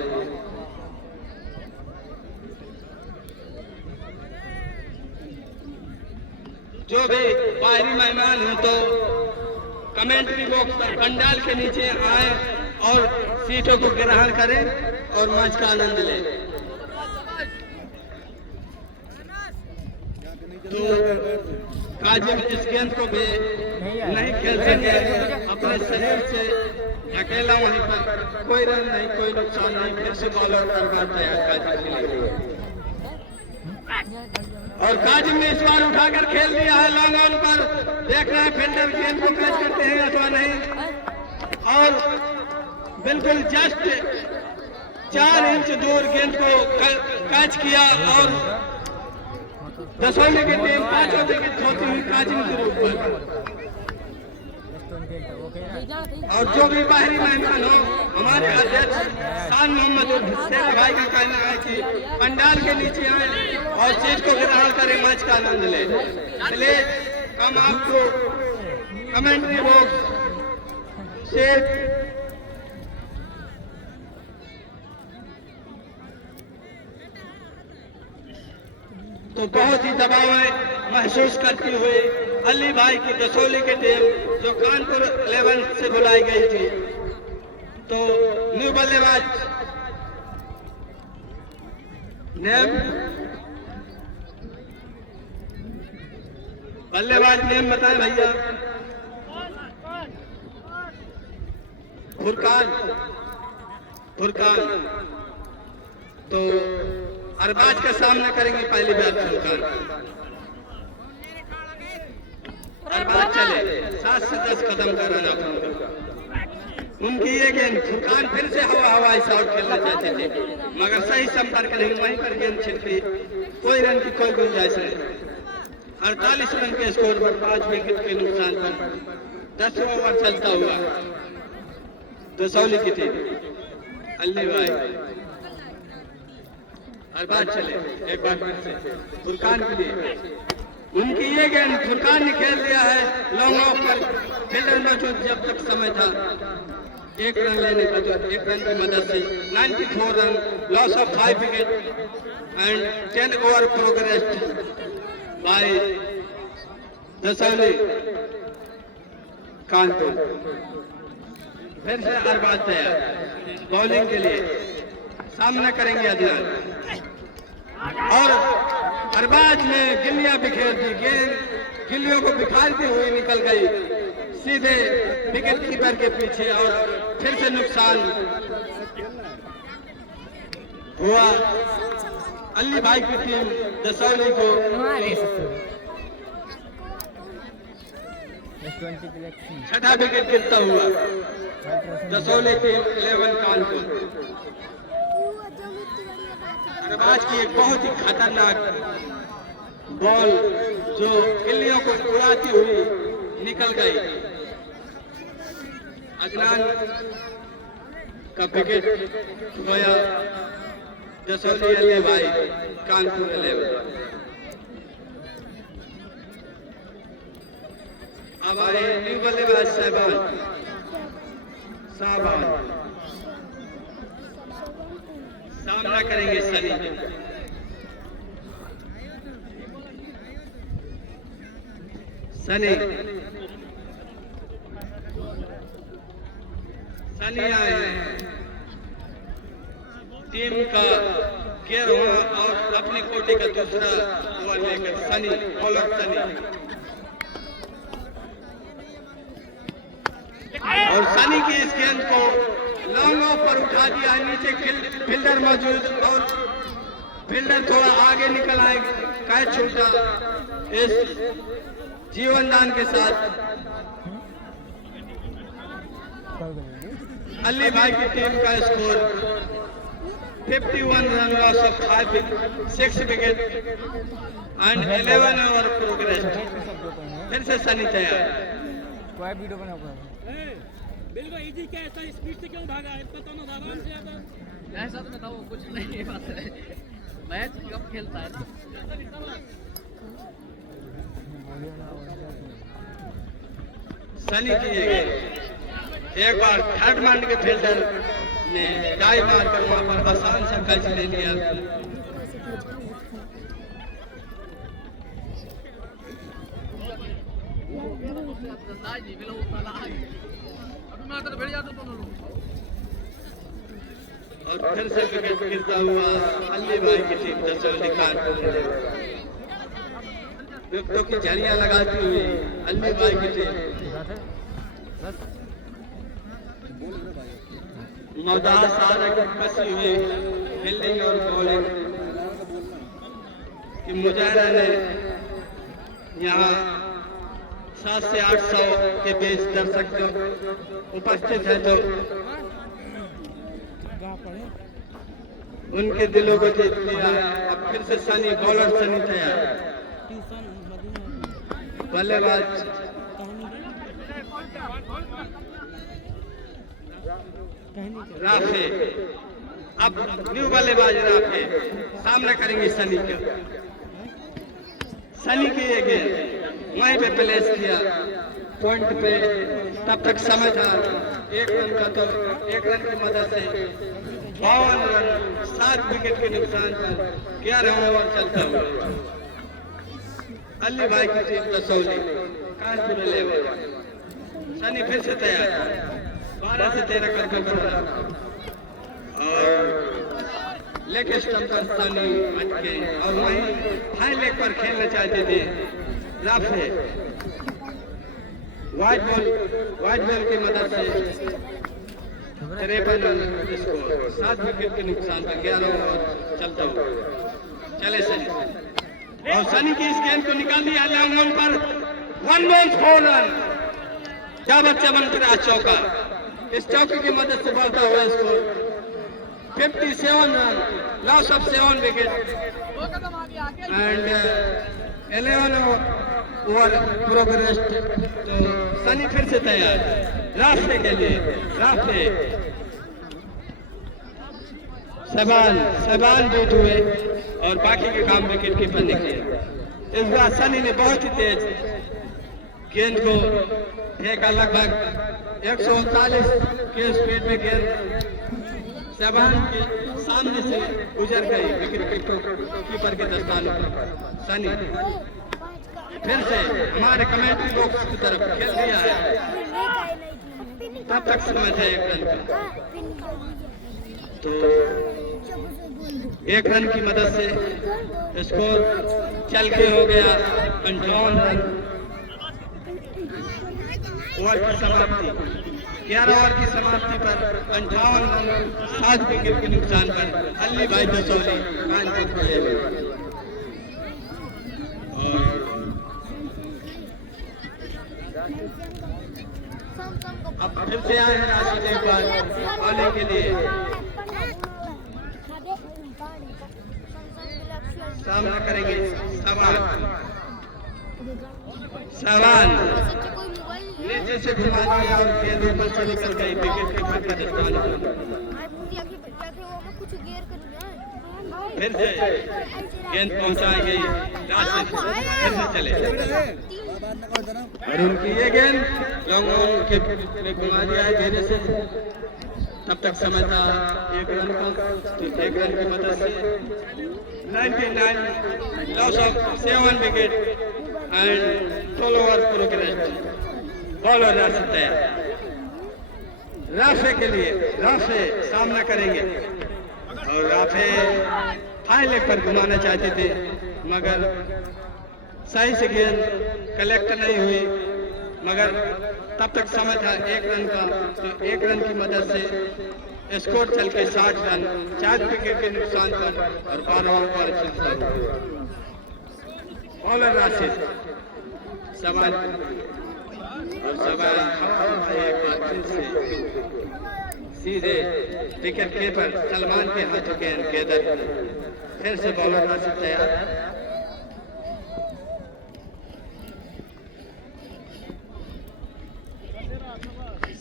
जो भी बाहरी मेहमान हो तो कमेंट्री बॉक्स पर पंडाल के नीचे आए और सीटों को ग्रहण करें और मैच का आनंद लें। तो काजिम इस गेंद को भी नहीं खेल सके। अपने शरीर से अकेला वहीं पर कोई रन नहीं, कोई नुकसान नहीं। फिर से बॉलर अरबाज तैयार काजिम के लिए। और काजिम ने इस बार उठाकर खेल दिया है लॉन्ग ऑन पर। देख रहे हैं फील्डर गेंद को कैच करते हैं अथवा नहीं। और बिल्कुल जस्ट 4 इंच दूर गेंद को कैच किया और दसौली की टीम 5वां विकेट खोती हुई काजिम के रूप में। और जो भी बाहरी मेहमान हो, हमारे अध्यक्ष शान मोहम्मद हुसैन भाई का कहना है कि पंडाल के नीचे आए और सीट को ग्रहण करें, मैच का आनंद लें। चलिए हम आपको कमेंट्री बॉक्स से तो बहुत ही दबाव महसूस करती हुई अली भाई की दसौली की टीम जो कानपुर 11 से बुलाई गई थी। तो न्यू बल्लेबाज नेम बताए भैया। फुरकान तो अरबाज का सामना करेंगे पहली बार फुरकान। अरबाज चले 7 से 10 कदम का रन उनकी ये गेंद फुरकान फिर से हवाई शॉट खेलना चाहते थे, मगर सही संपर्क नहीं, वहीं पर गेंद छिटकी, कोई रन की कोई गुंजाइश नहीं। 48 रन के स्कोर पर 5 विकेट के नुकसान पर 10 ओवर चलता हुआ दसौली की टीम अल्ली भाई हर बात चले एक बार फिर से फुरकान के लिए, उनकी ये गेंद फुरकान ने खेल दिया है लॉन्ग ऑफ पर, फील्डर मौजूद जब तक समय था, एक रन लेने का, जो एक रन की मदद से 94 run, loss of 5 wicket and 10 over progress by Dasauli Kanpur. फिर से अरबाज तैयार बॉलिंग के लिए, सामना करेंगे अदनान, और अरबाज ने गिल्लियां बिखेर दी, गेंद गिल्लियों को बिखारती हुई निकल गई सीधे विकेट कीपर के पीछे, और फिर से नुकसान हुआ अली भाई की टीम दसौली को। छठा विकेट गिरता हुआ दसौली टीम 11 कानपुर। अरबाज की एक बहुत ही खतरनाक बॉल जो गिल्लियों को उड़ाती हुई निकल गई, अदनान का विकेट खोया दसौली अली भाई कानपुर 11। अब आए न्यू बल्लेबाज साहबान सामना करेंगे सनी। सनी आए हैं टीम का केयर होना और अपनी कोटी का दूसरा ओवर लेकर सनी, बॉलर सनी, और सनी की इस गेंद को लॉन्ग ऑफ पर उठा दिया, नीचे फील्डर मौजूद और फील्डर थोड़ा आगे निकल आए, कैच छूटा इस जीवन दान के साथ। अली भाई की टीम का score 51 run, loss of 6 wicket and 11 over progress. फिर से सनी तैयार। वीडियो बना बिल्कुल इजी, क्या ऐसा स्पीड से क्यों भागा है, पता ना आराम से आता। ऐसा तो बताओ कुछ नहीं है, बात है मैच कब खेलता है ना। सनी की एक बार थर्ड मैन के फील्डर ने डाई मारकर वहां पर आसान सा कैच ले लिया। और फिर से विकेट गिरता हुआ अली भाई की टीम दसौली कानपुर। विकेटों की झड़ियां लगाती हुई अली भाई की टीम मौदार सारा कसी हुई फील्डिंग और बॉलिंग की मुजाहिरा ने यहाँ 700 से 800 के बीच दर्शक उपस्थित है, तो उनके दिलों को जीत लिया। अब फिर से सनी, बॉलर सनी तैयार, बल्लेबाज राफे, अब न्यू बल्लेबाज राफे सामना करेंगे सनी का। सनी की ये गेंद वहीं पे प्लेस किया पॉइंट पे, तब तक समय था 1 रन का, तो 1 रन की मदद से 52 रन 7 विकेट के नुकसान पर 11 ओवर चलता हुआ अली भाई की टीम दसौली कानपुर 11। सनी फिर से तैयार, 12 से 13 करके कर रहा, और लेग स्टंप पर सनी अटके और वहीं हाई लेग पर खेलना चाहते थे राफे। वाइट बॉल की मदद से 53 रन स्कोर, 7 विकेट के नुकसान पर 11 ओवर चलता हुआ चले सनी, और सनी की इस गेंद को निकाल दिया लॉन्ग ऑन पर 1 बॉल 4 रन। क्या बच्चा बनकर चौका, इस चौकी की मदद से बढ़ता हुआ score 57 run, loss of 7 wicket and 11 over progress. तो सनी फिर से तैयार राफे के लिए। राफे शबान बूट हुए और बाकी के काम विकेट कीपर ने किए। इस बार सनी ने बहुत ही तेज गेंद को फेंका, लगभग 139 के स्पीड में गेंद शबान के सामने से गुजर गई विकेट कीपर के दस्तानों पर। सनी फिर से हमारे कमेंट्री बॉक्स की तरफ खेल दिया है। तब तक समय था 1 रन का, तो 1 रन की मदद से स्कोर चल के हो गया 58 रन। ओवर की समाप्ति 11 ओवर की समाप्ति पर 58 रन 7 विकेट के नुकसान पर अली भाई दसौली कानपुर खेले हुए। और अब फिर से आए हैं राशिद एक बार बॉलिंग के लिए। सामना करेंगे शबान नीचे से घुमा दिया और गेंद ऊपर से निकल गई विकेट कीपर के दस्ताने पर। फिर से गेंद पहुंचाई गई राशिद, फिर से चले और उनकी ये गेंद लॉन्ग ऑन के घुमा दिया है धीरे से। तब तक समय था 1 रन का, तो 1 रन की मदद से 99 loss of 7 wicket and 12 over progress. Bowler Rashid तैयार राफे के लिए। राफे सामना करेंगे और राफे हाई लेग पर घुमाना चाहते थे मगर सही से गेंद कलेक्ट नहीं हुई, मगर तब तक समय था 1 रन का, तो 1 रन की मदद से स्कोर चल के 60 रन 4 विकेट के नुकसान पर और 12 ओवर पर चलता हुआ। बॉलर राशिद शबान और शबान एक बार फिर से सीधे विकेट कीपर सलमान के हाथों के अंदर। फिर से बॉलर राशिद तैयार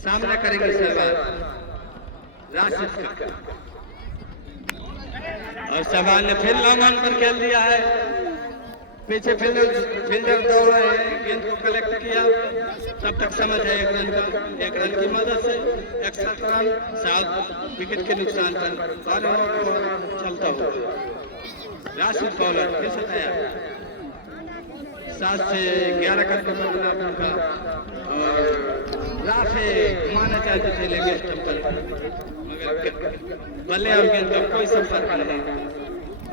सामना करेंगे शबान राशिद का। और शबान ने फिर लॉन्ग ऑन पर खेल दिया है। पीछे फील्डर दौड़ रहे हैं, गेंद को कलेक्ट किया। तब तक समझ है 1 रन का, 1 रन की मदद से 61 रन 7 विकेट के नुकसान पर 12 ओवर चलता हुआ। राशिद बॉलर फिर से तैयार 7 से 11 करके बदला उनका और राफे घुमाना चाहते थे लेगे स्टंप पर, मगर बल्ले और गेंद का कोई संपर्क नहीं।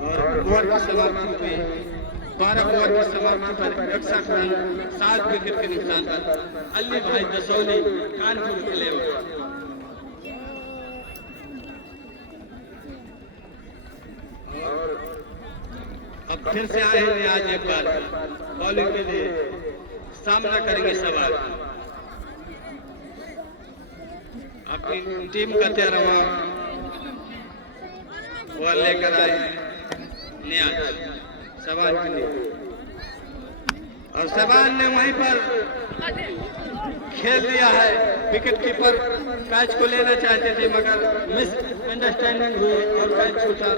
और ओवर की समाप्ति हुई 12 ओवर की समाप्ति पर 61 रन 7 विकेट के नुकसान पर अली भाई दसौली कानपुर खेले हुए। अब फिर से आए हैं आज एक बार बॉलिंग के लिए। सामना करेंगे शबान अपनी टीम का 13वां ओवर लेकर आए नियाज शबान के लिए। और शबान ने वहीं पर खेल लिया है। विकेट कीपर कैच को लेना चाहते थे मगर मिस अंडरस्टैंडिंग हुई और कैच छूटा।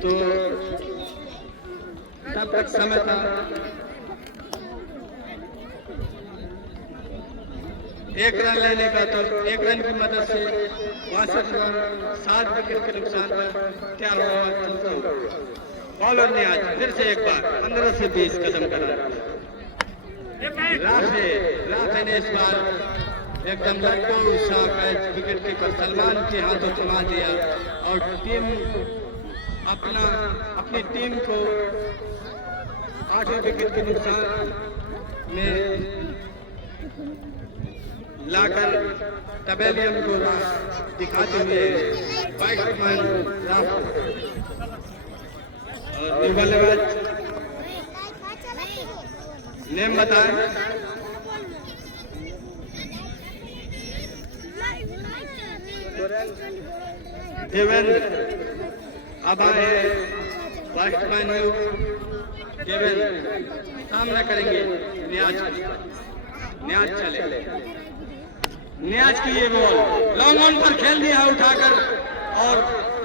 तो तब तक समय था 1 रन लेने का, तो 1 रन की मदद से 62 रन 7 विकेट के नुकसान पर 13 ओवर चलता हुआ। बॉलर ने आज फिर से एक बार 15 से 20 कदम करा। राफे ने इस बार एकदम लड़को सा कैच विकेट कीपर सलमान के हाथों थमा दिया और टीम अपनी टीम को 8वें विकेट के नुकसान में लाकर तबेलियम को दिखाते हुए बैट्समैन राफे और बल्लेबाज नेम बताएं। देवेंद्र अब आए बैट्समैन देवेंद्र सामना करेंगे न्याज चले न्याज की ये बॉल लॉन्ग ऑन पर खेल दिया उठाकर और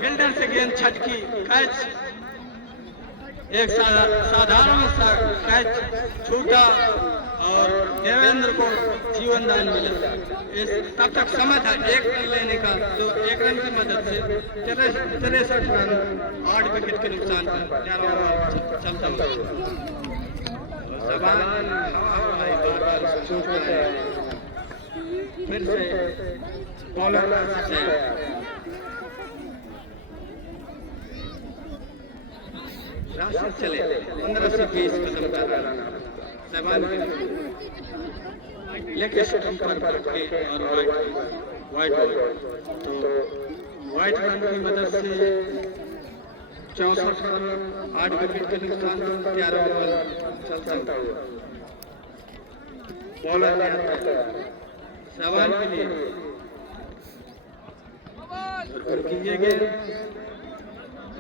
फील्डर से गेंद छटकी कैच एक साधारण सा कैच छूटा और देवेंद्र को जीवन दान मिला। इस तब तक समय था 1 रन लेने का, तो 1 रन की मदद से 63 रन 8 विकेट के नुकसान पर 11 ओवर चलता हुआ सवाल बार फिर से बॉलर से राशि चले 15 से 20 कदम का सवाल लेके स्टंप पर के और वाइट तो वाइट रन की मदद से 64 रन 8 विकेट के नुकसान पर 11 ओवर चलता हुआ बॉलर ने सवाल के लिए कीजिए गए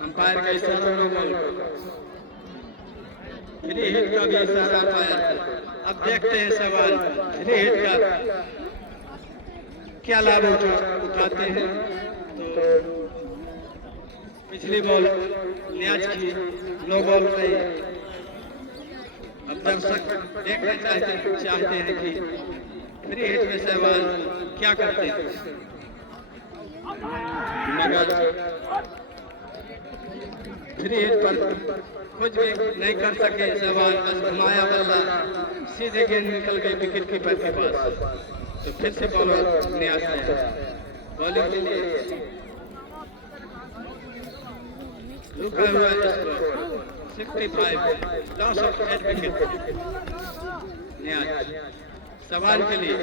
अंपायर का इशारा नो बॉल फ्री हिट का भी इशारा पाया। अब देखते हैं सवाल फ्री हिट का क्या लाभ उठाते हैं। तो पिछली बॉल न्याज की नो बॉल रही। अब दर्शक देखना चाहते हैं कि फ्री हिट में सहवाल क्या करते हैं, मगर फ्री हिट पर कुछ भी नहीं कर सके सहवाल। बस घुमाया बल्ला सीधे गेंद निकल गई विकेट कीपर के पास। तो फिर से बॉलर न्याज है बॉलिंग के लिए रुका हुआ स्कोर 65 लॉस ऑफ 8 विकेट न्याज सवाल के लिए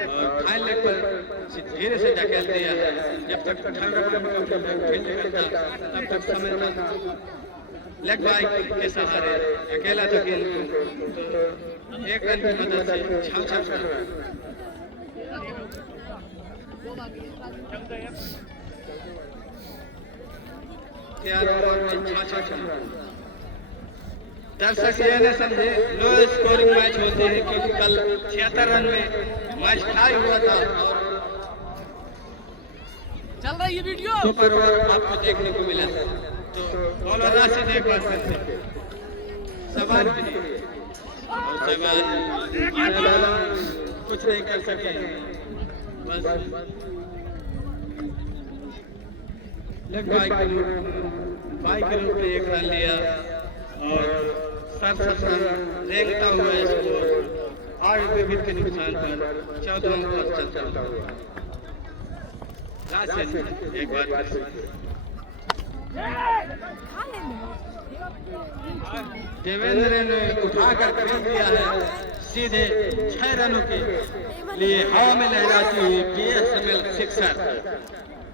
और फाइन लेग पर धीरे से धकेल दिया है। जब तक 18 रन करता तब तक समय तक लेग बाइक के सहारे अकेला था गेंद को 1 रन की मदद से 66 रन 11 ओवर में 66 रन। दर्शक ये न समझे लो स्कोरिंग मैच होते हैं, क्योंकि कल 76 रन में मैच टाई हुआ था और चल रहा है ये वीडियो सुपर ओवर आपको देखने को मिला। तो बॉलर राशि एक बार फिर से सवाल के लिए और सवाल कुछ नहीं कर सके। बस लेग बाइक के रूप में 1 रन लिया और 67 रन रेंगता हुआ स्कोर 8 विकेट के नुकसान पर 14 ओवर चलता हुआ राशिद एक बार फिर देवेंद्र ने उठाकर फेंक दिया है सीधे 6 रनों के लिए हवा में लहराती हुई बीएसएमएल सिक्सर।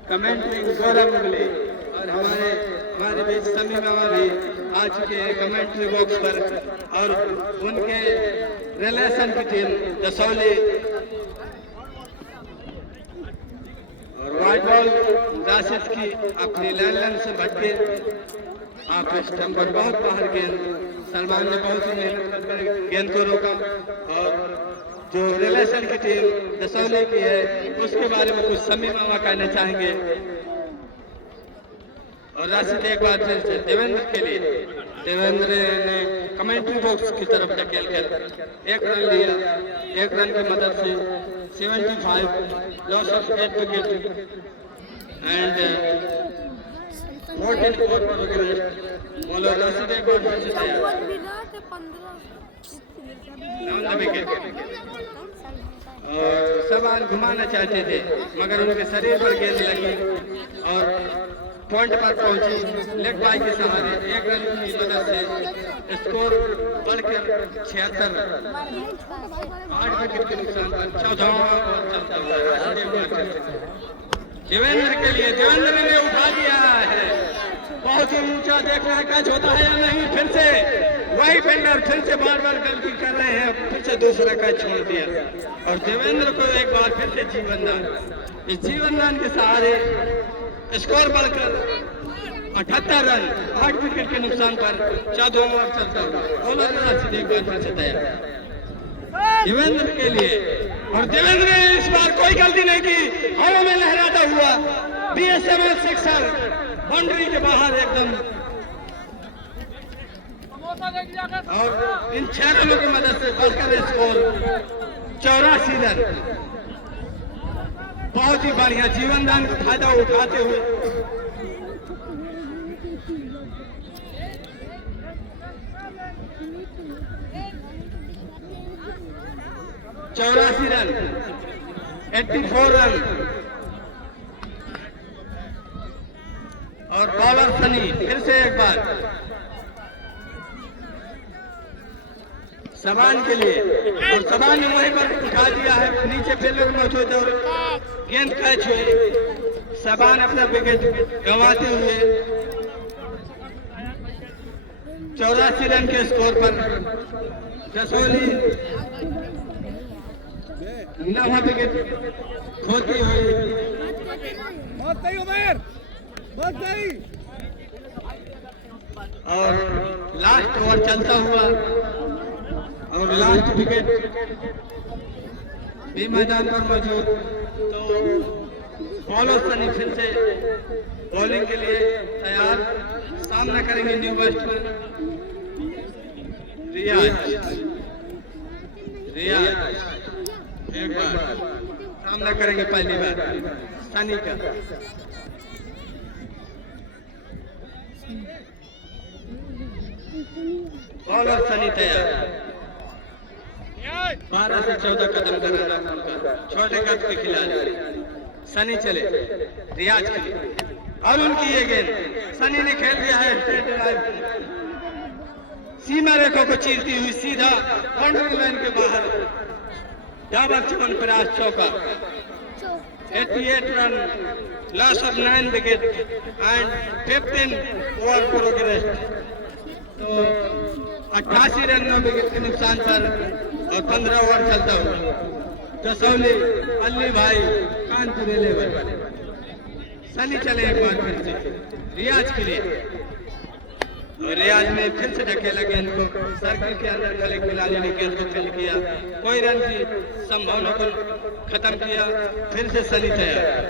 कमेंट्री गौरव मुगले और हमारे बीच समी मामा भी आ चुके हैं कमेंट्री बॉक्स पर और उनके रिलेशन की टीम दसौली और वाइट बॉल राशिद की अपनी लाइन से भटके आप स्टंप पर बहुत बाहर गेंद सलमान ने बहुत ही मेहनत कर गेंद को रोका और जो रिलेशन की टीम दसौली की है उसके बारे में कुछ समी मामा कहना चाहेंगे। और राशिद एक बार फिर से देवेंद्र के लिए देवेंद्र ने कमेंट्री बॉक्स की तरफ धकेल कर 1 रन लिया। 1 रन की मदद से 75 loss of 8 wicket and 14 bowler Rashid एक बार फिर से और सवाल घुमाना चाहते थे मगर उनके शरीर पर गेंद लगी और पॉइंट पर पहुंची। लेग बाई के सहारे 1 रन की मदद से स्कोर बढ़कर 76 8 विकेट के नुकसान पर 14 ओवर चलता हुआ देवेंद्र के लिए देवेंद्र ने उठा दिया है। बहुत ही ऊंचा देखना है कैच होता है या नहीं। फिर से वही फील्डर फिर से बार गलती कर रहे हैं, फिर से दूसरा कैच छोड़ दिया और देवेंद्र को एक बार फिर से जीवन दान। इस जीवन दान के सहारे स्कोर बढ़कर 78 रन 8 विकेट के नुकसान पर 14 ओवर चलता हुआ बॉलर राज एक बार फिर से तैयार देवेंद्र के लिए। और देवेंद्र ने इस बार कोई गलती नहीं की, हवा में लहराता हुआ बीएसएमएल सिक्सर बाउंड्री के बाहर एकदम। और इन 6 रनों की मदद से बढ़कर स्कोर 84 रन। बहुत ही बढ़िया जीवन दान का फायदा उठाते हुए 84 रन 84 रन। और बॉलर सनी फिर से एक बार सबान के लिए, और सबान ने वहीं पर उठा दिया है, नीचे फील्डर मौजूद है और गेंद कैच हुई। सबान अपना विकेट गंवाते हुए 84 रन के स्कोर पर जसोली 9वां विकेट खोती हुई। बहुत सही उमेर, बहुत सही। और लास्ट ओवर चलता हुआ और लास्ट विकेट भी मैदान पर मौजूद। तो बॉलर सनी फिर से बॉलिंग के लिए तैयार, सामना करेंगे न्यू बैट्समैन रियाज। एक बार सामना करेंगे पहली बार सनी का। बॉलर सनी तैयार, 12 से 14 कदम का रन उनका, छोटे कद के खिलाड़ी सनी चले रियाज के लिए। और उनकी ये गेंद सनी ने खेल दिया है स्ट्रेट लाइन, सीमा रेखा को चीरती हुई सीधा बाउंड्री लाइन के बाहर। डाबर चमन प्रयास चौका, 88 run, loss of 9 wicket and 15 over progress. तो 88 रन 9 विकेट के नुकसान पर और 15 ओवर चलता हुआ जसौली अली भाई कानपुर लेवल सनी चले एक बार फिर से रियाज के लिए। और रियाज ने फिर से ढकेला गेंद को सर्कल के अंदर गले खिलाड़ी ने गेंद को खेल किया, कोई रन की संभावना को खत्म किया। फिर से सनी तैयार,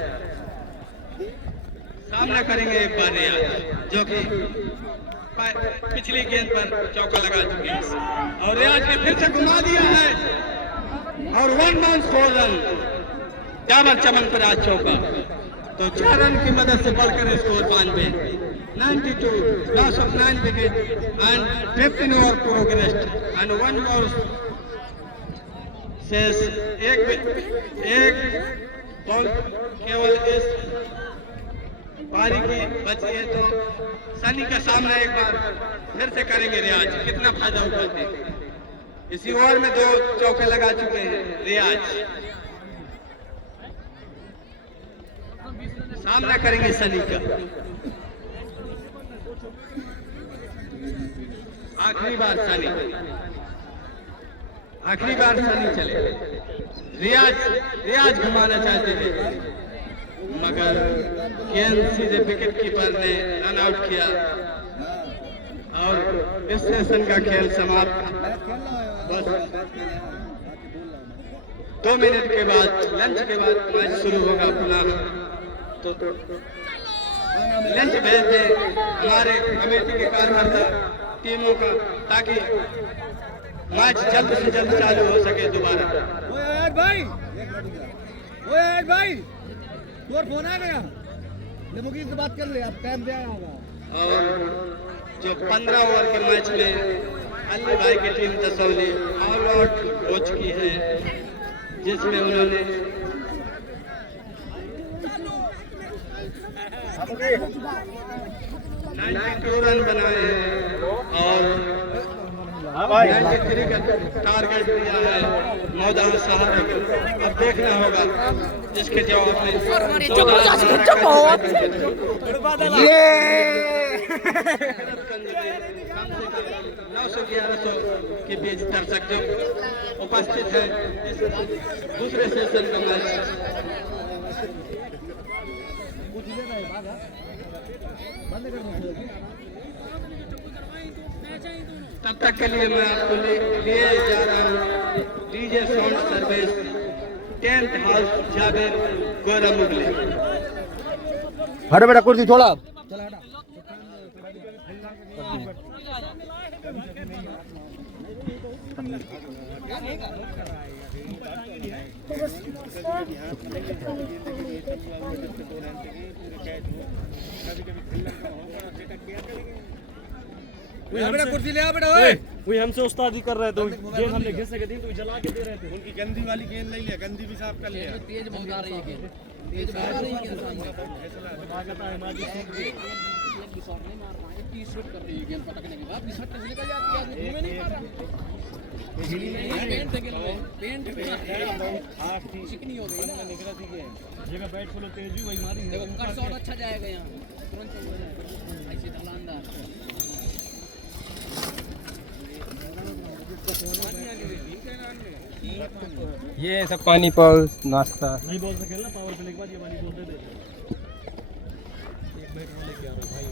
सामना करेंगे एक बार रियाज जो कि पिछली गेंद पर चौका लगा चुके हैं। और रियाज ने फिर से घुमा दिया है और 1 बाउंस 4 रन, डाबर चमन पर आज चौका। तो 4 रन की मदद से बढ़कर score 92, loss of 9 wicket and 15 over progress and 1 bounce शेष। एक बॉल केवल इस पारी की बची है। तो सनी का सामना एक बार फिर से करेंगे रियाज, कितना फायदा उठाते हैं। इसी ओवर में 2 चौके लगा चुके हैं रियाज, सामना करेंगे सनी का। आखिरी बार सनी चले। रियाज घुमाना चाहते थे मगर गेंद सीधे विकेट कीपर ने रन आउट किया और इस सेशन का खेल समाप्त। बस 2 मिनट के बाद लंच के बाद मैच शुरू होगा पुनः। तो लंच भेज दें हमारे कमेटी के कार्यकर्ता टीमों का, ताकि मैच जल्द से जल्द चालू हो सके दोबारा। ओए भाई तोर फोन आ गया, मुकीम से बात कर ले, अब टाइम पे आया होगा। और जो 15 ओवर के मैच में अली भाई की टीम जसौली ऑल आउट हो चुकी है, जिसमें उन्होंने 92 रन बनाए हैं और 93 का टारगेट दिया है मौदा सहारा को। अब देखना होगा जिसके जवाब में 900-1100 के बीच दर्शक जो उपस्थित है इस दूसरे सेशन का मैच। तब तक के लिए मैं आपको लिए जा रहा हूँ DJ sound service tent house Javed Gaurav Mugle. हटो बेटा कुर्सी थोड़ा बेटा कुर्सी ले आ बेटा ओए वही हमसे उस्तादी कर रहे थे गेंद हमने घिसे के दी तो जला के दे रहे थे। उनकी गंदी वाली गेंद ले लिया गंदी भी साफ कर लिया तेज बहुत आ रही है गेंद, तेज बहुत आ रही है गेंद सामने। एक शॉट नहीं मार रहा है, 30 शॉट कर रही है गेंद पटकने के बाद 20 शॉट से निकल जाती है, आदमी घूमे नहीं पा रहा। पेंट से गिर गए, पेंट पे चिकनी हो गई ना, निकला थी के जगह बैट फुल तेज भी वही मारी। देखो कट शॉट अच्छा जाएगा यहां, तुरंत चल जाएगा ऐसे ढलानदार। ये सब पानी पर नाश्ता नहीं बोल सके ना पावर प्ले के बाद ये वाली बोल दे दे। एक बैट लेके आ रहा भाई,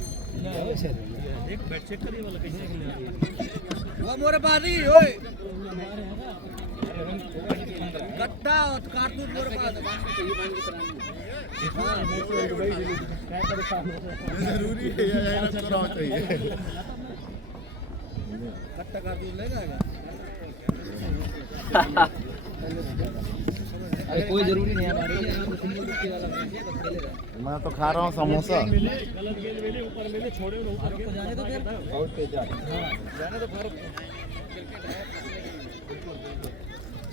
एक बैट चेक करिए वाला कैसे खेलने आ रही है। वो मोरे पास ही ओए गट्टा और कारतूस मोरे पास जरूरी है यार कराना चाहिए गट्टा कारतूस ले जाएगा। अरे कोई जरूरी नहीं है हमारे लिए, हम सिंगल विकेट वाला मैच है, बस खेलेगा। मैं तो खा रहा हूँ समोसा गलत गेंद मिली ऊपर मिले छोड़े ना ऊपर के जाने तो फिर बहुत तेज जाने तो फिर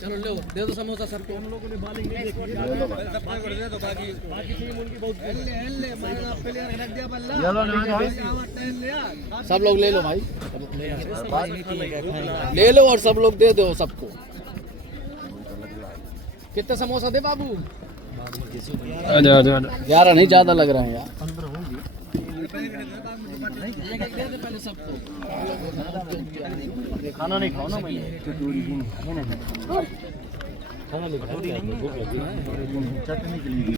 चलो लो दे दो समोसा सबको। हम लोगों ने बॉलिंग नहीं देखी तो बाकी बाकी टीम उनकी बहुत ले मैं प्लेयर रख दिया बल्ला सब लोग ले लो भाई, ले लो और सब लोग दे दो सबको। कितने समोसा दे बाबू? 11 नहीं ज्यादा लग रहे हैं यार। पहले सबको खाना नहीं खाओ ना मैंने चटनी के लिए